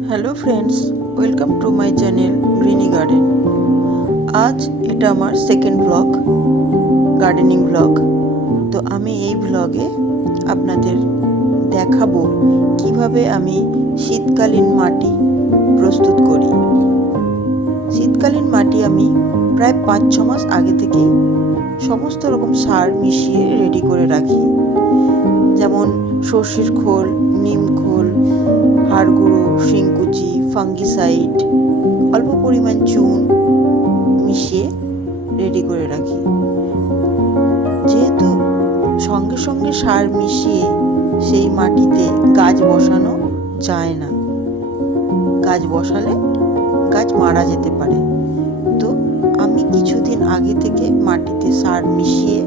Hello friends welcome to my channel Greeny Garden আজ এটা আমার সেকেন্ড ব্লগ গার্ডেনিং ব্লগ তো আমি এই ব্লগে আপনাদের দেখাবো কীভাবে আমি শীতকালীন মাটি প্রস্তুত করি। শীতকালীন মাটি আমি প্রায় পাঁচ ছ মাস আগে থেকে সমস্ত রকম সার মিশিয়ে রেডি করে রাখি। যেমন সর্ষের খোল, নিম হাড় গুঁড়ো শিংকুচি, ফাঙ্গিসাইড, অল্প পরিমাণ চুন মিশিয়ে রেডি করে রাখি। যেহেতু সঙ্গে সঙ্গে সার মিশিয়ে সেই মাটিতে গাছ বসানো যায় না, গাছ বসালে গাছ মারা যেতে পারে। তো আমি কিছুদিন আগে থেকে মাটিতে সার মিশিয়ে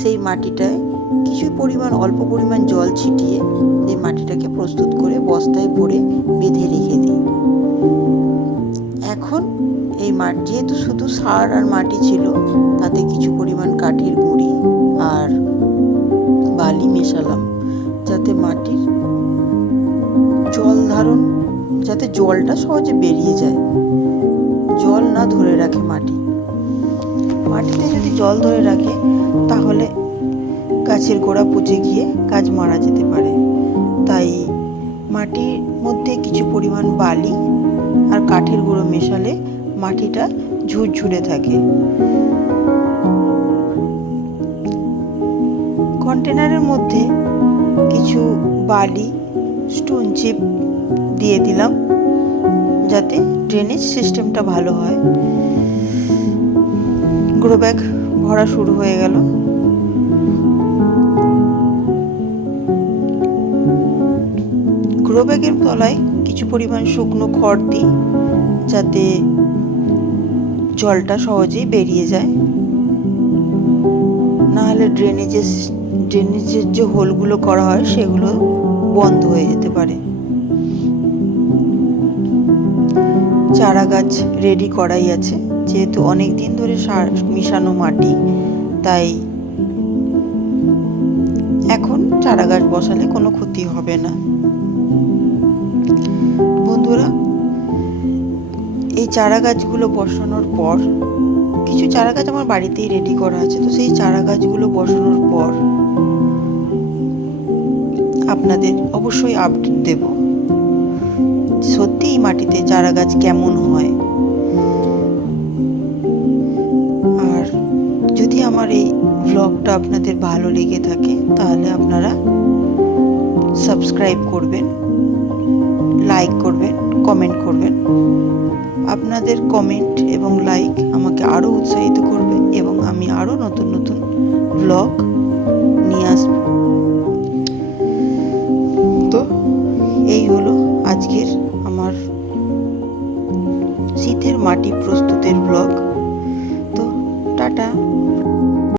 সেই মাটিটায় কিছু পরিমাণ, অল্প পরিমাণ জল ছিটিয়ে বস্তায় ভরে বেঁধে রেখে দিই। এখন এই মাটি যেহেতু শুধু সার আর মাটি ছিল, তাতে কিছু পরিমাণ কাঠের গুঁড়ি আর বালি মেশালাম যাতে মাটির জল ধারণ, যাতে জলটা সহজে বেরিয়ে যায়। জল না ধরে রাখে মাটি। মাটিতে যদি জল ধরে রাখে, তাহলে গাছের গোড়া পচে গিয়ে গাছ মারা যেতে পারে। তাই মাটির মধ্যে কিছু পরিমাণ বালি আর কাঠের গুঁড়ো মেশালে মাটিটা ঝুরঝুরে থাকে। কন্টেনারের মধ্যে কিছু বালি, স্টোন চিপ দিয়ে দিলাম যাতে ড্রেনেজ সিস্টেমটা ভালো হয়। গ্রো ব্যাগ ভরা শুরু হয়ে গেল। গ্রো ব্যাগের তলায় কিছু পরিমাণ শুকনো খড় দিই, যাতে জলটা সহজেই বেরিয়ে যায়। নাহলে ড্রেনেজের ড্রেনেজের যে হোলগুলো করা হয়, সেগুলো বন্ধ হয়ে যেতে পারে। চারা গাছ রেডি করাই আছে, যেহেতু অনেক দিন ধরে সার মিশানো মাটি, তাই এখন চারা গাছ বসালে কোনো ক্ষতি হবে না। এই চারা গাছগুলো বসানোর পর, কিছু চারা গাছ আমার বাড়িতেই রেডি করা আছে, তো সেই চারা গাছগুলো বসানোর পর আপনাদের অবশ্যই আপডেট দেব সত্যি এই মাটিতে চারা গাছ কেমন হয়। আর যদি আমার এই ব্লগটা আপনাদের ভালো লেগে থাকে, তাহলে আপনারা সাবস্ক্রাইব করবেন লাইক করবেন কমেন্ট করবেন। আপনাদের কমেন্ট এবং লাইক আমাকে আরও উৎসাহিত করবে এবং আমি আরও নতুন নতুন ব্লগ নিয়ে আসব। তো এই হলো আজকের আমার শীতের মাটি প্রস্তুতের ব্লগ